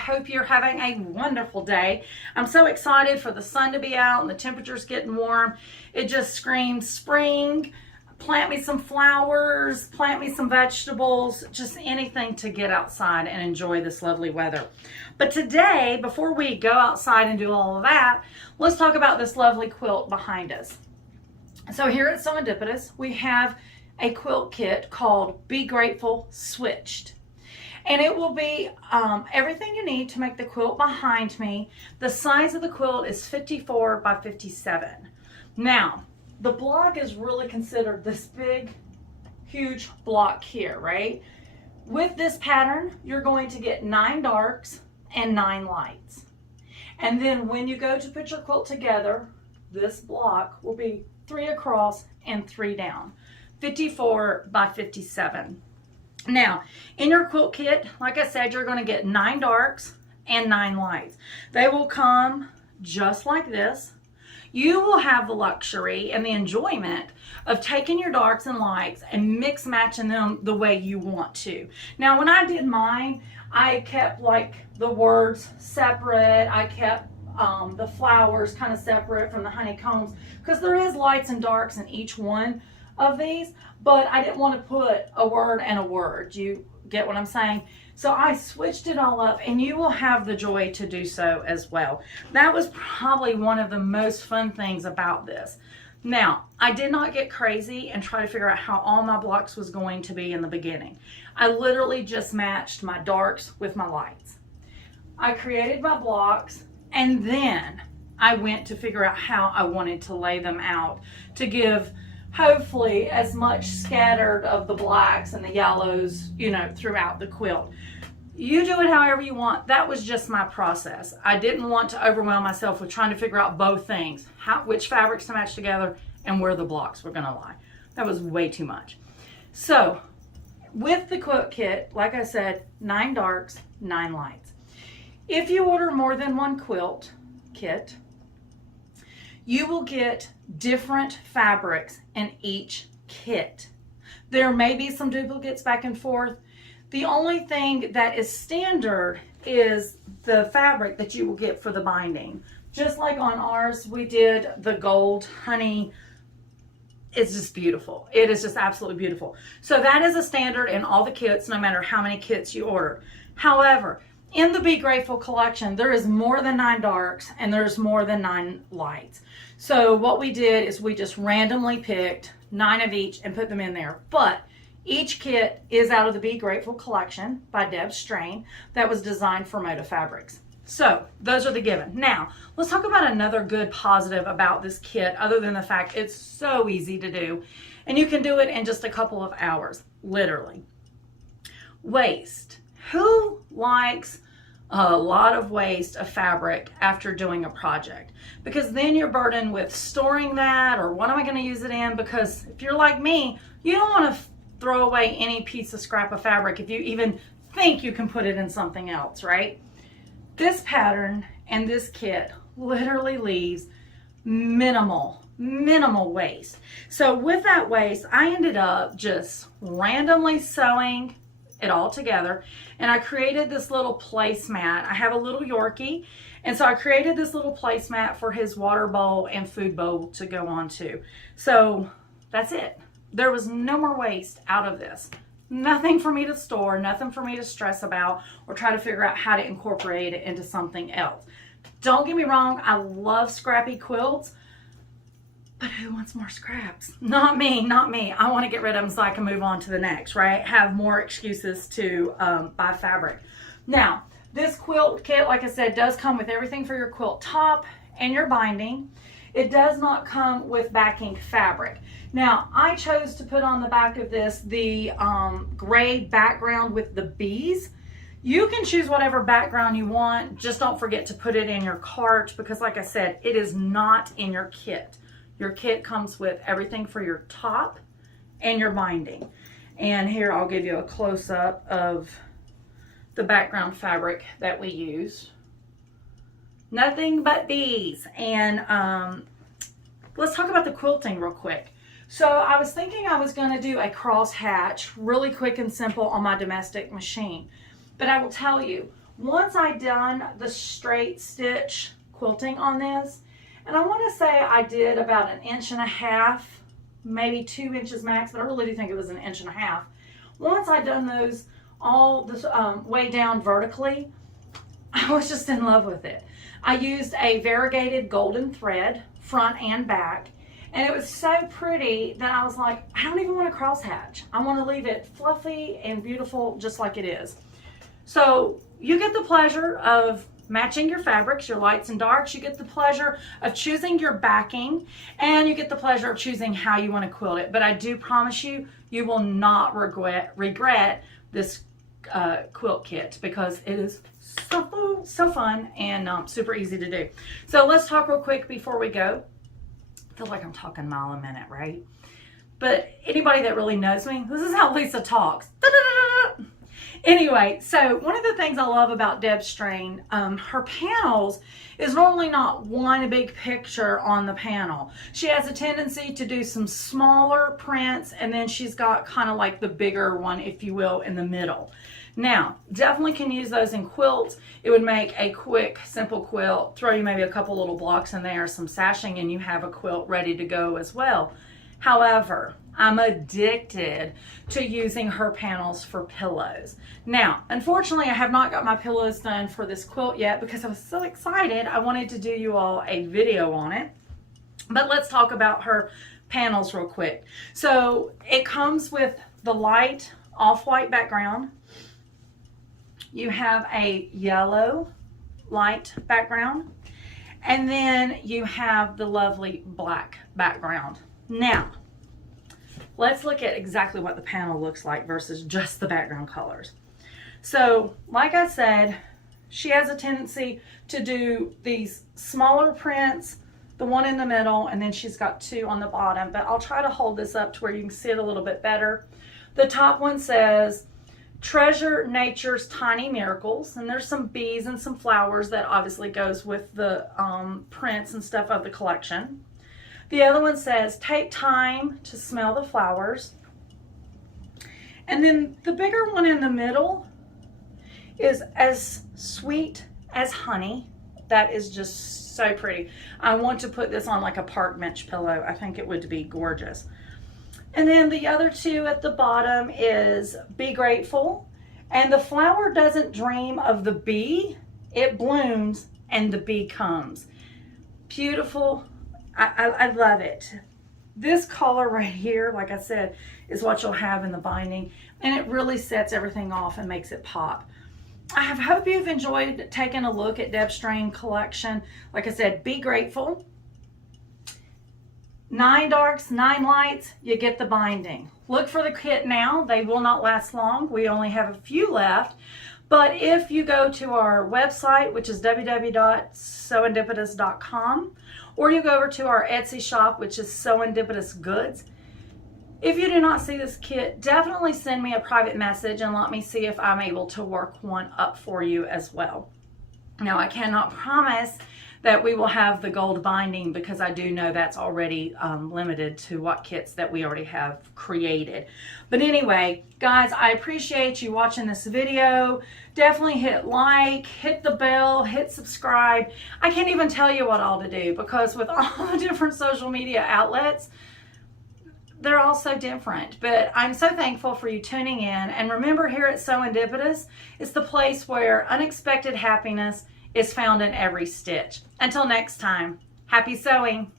hope you're having a wonderful day. I'm so excited for the sun to be out and the temperature's getting warm. It just screams spring. Plant me some flowers, plant me some vegetables, just anything to get outside and enjoy this lovely weather. But today, before we go outside and do all of that, let's talk about this lovely quilt behind us. So here at SewEndipitous, we have a quilt kit called Be Grateful Switched. And it will be everything you need to make the quilt behind me. The size of the quilt is 54 by 57. Now, the block is really considered this big, huge block here, right? With this pattern, you're going to get 9 darks and 9 lights. And then when you go to put your quilt together, this block will be 3 across and 3 down, 54 by 57. Now, in your quilt kit, like I said, you're going to get 9 darks and 9 lights. They will come just like this. You will have the luxury and the enjoyment of taking your darks and lights and mix matching them the way you want to. Now, when I did mine, I kept like the words separate. I kept the flowers kind of separate from the honeycombs because there is lights and darks in each one of these, but I didn't want to put a word and a word. You get what I'm saying? So I switched it all up, and you will have the joy to do so as well. That was probably one of the most fun things about this. Now, I did not get crazy and try to figure out how all my blocks was going to be in the beginning. I literally just matched my darks with my lights. I created my blocks, and then I went to figure out how I wanted to lay them out to give hopefully as much scattered of the blacks and the yellows, you know, throughout the quilt. You do it however you want. That was just my process. I didn't want to overwhelm myself with trying to figure out both things, which fabrics to match together and where the blocks were going to lie. That was way too much. So with the quilt kit, like I said, 9 darks, 9 lights. If you order more than one quilt kit, you will get different fabrics in each kit. There may be some duplicates back and forth. The only thing that is standard is the fabric that you will get for the binding. Just like on ours, we did the gold honey. It's just beautiful. It is just absolutely beautiful. So that is a standard in all the kits, no matter how many kits you order. However, in the Be Grateful collection, there is more than 9 darks and there's more than 9 lights. So what we did is we just randomly picked 9 of each and put them in there. But each kit is out of the Be Grateful collection by Deb Strain that was designed for Moda fabrics. So those are the given. Now, let's talk about another good positive about this kit other than the fact it's so easy to do. And you can do it in just a couple of hours, literally. Waste. Who likes a lot of waste of fabric after doing a project? Because then you're burdened with storing that, or what am I going to use it in? Because if you're like me, you don't want to throw away any piece of scrap of fabric if you even think you can put it in something else, right? This pattern and this kit literally leaves minimal waste. So with that waste, I ended up just randomly sewing it all together, and I created this little placemat. I have a little Yorkie, and so I created this little placemat for his water bowl and food bowl to go on to. So that's it. There was no more waste out of this. Nothing for me to store, nothing for me to stress about or try to figure out how to incorporate it into something else. Don't get me wrong, I love scrappy quilts, but who wants more scraps? Not me, not me. I want to get rid of them so I can move on to the next, right? Have more excuses to buy fabric. Now, this quilt kit, like I said, does come with everything for your quilt top and your binding. It does not come with backing fabric. Now, I chose to put on the back of this the gray background with the bees. You can choose whatever background you want. Just don't forget to put it in your cart because, like I said, it is not in your kit. Your kit comes with everything for your top and your binding. And here I'll give you a close-up of the background fabric that we use. Nothing but bees. And let's talk about the quilting real quick. So I was thinking I was going to do a cross hatch really quick and simple on my domestic machine. But I will tell you, once I done the straight stitch quilting on this, and I want to say I did about 1.5 inches, maybe 2 inches max, but I really do think it was 1.5 inches. Once I done those all this way down vertically, I was just in love with it. I used a variegated golden thread, front and back, and it was so pretty that I was like, I don't even want to crosshatch. I want to leave it fluffy and beautiful just like it is. So you get the pleasure of matching your fabrics, your lights and darks. You get the pleasure of choosing your backing, and you get the pleasure of choosing how you want to quilt it. But I do promise you, you will not regret this quilt kit, because it is so fun and super easy to do. So let's talk real quick before we go. I feel like I'm talking a mile a minute, right? But anybody that really knows me, this is how Lisa talks. Anyway, so one of the things I love about Deb Strain, her panels is normally not one big picture on the panel. She has a tendency to do some smaller prints, and then she's got kind of like the bigger one, if you will, in the middle. Now, definitely can use those in quilts. It would make a quick, simple quilt. Throw you maybe a couple little blocks in there, some sashing, and you have a quilt ready to go as well. However, I'm addicted to using her panels for pillows. Now, unfortunately, I have not got my pillows done for this quilt yet because I was so excited. I wanted to do you all a video on it. But let's talk about her panels real quick. So it comes with the light off-white background. You have a yellow light background, and then you have the lovely black background. Now, let's look at exactly what the panel looks like versus just the background colors. So, like I said, she has a tendency to do these smaller prints, the one in the middle, and then she's got 2 on the bottom. But I'll try to hold this up to where you can see it a little bit better. The top one says, Treasure Nature's Tiny Miracles, and there's some bees and some flowers that obviously goes with the prints and stuff of the collection. The other one says, Take time to smell the flowers. And then the bigger one in the middle is As Sweet as Honey. That is just so pretty. I want to put this on like a park bench pillow. I think it would be gorgeous. And then the other 2 at the bottom is Be Grateful. And the flower doesn't dream of the bee. It blooms and the bee comes. Beautiful. I love it. This color right here, like I said, is what you'll have in the binding. And it really sets everything off and makes it pop. I hope you've enjoyed taking a look at Deb Strain collection. Like I said, Be Grateful. 9 darks, 9 lights, you get the binding. Look for the kit now. They will not last long. We only have a few left. But if you go to our website, which is www.SewEndipitous.com, or you go over to our Etsy shop, which is SewEndipitous Goods, if you do not see this kit, definitely send me a private message and let me see if I'm able to work one up for you as well. Now, I cannot promise that we will have the gold binding because I do know that's already limited to what kits that we already have created. But anyway, guys, I appreciate you watching this video. Definitely hit like, hit the bell, hit subscribe. I can't even tell you what all to do because with all the different social media outlets, they're all so different. But I'm so thankful for you tuning in. And remember, here at SewEndipitous, it's the place where unexpected happiness is found in every stitch. Until next time, happy sewing.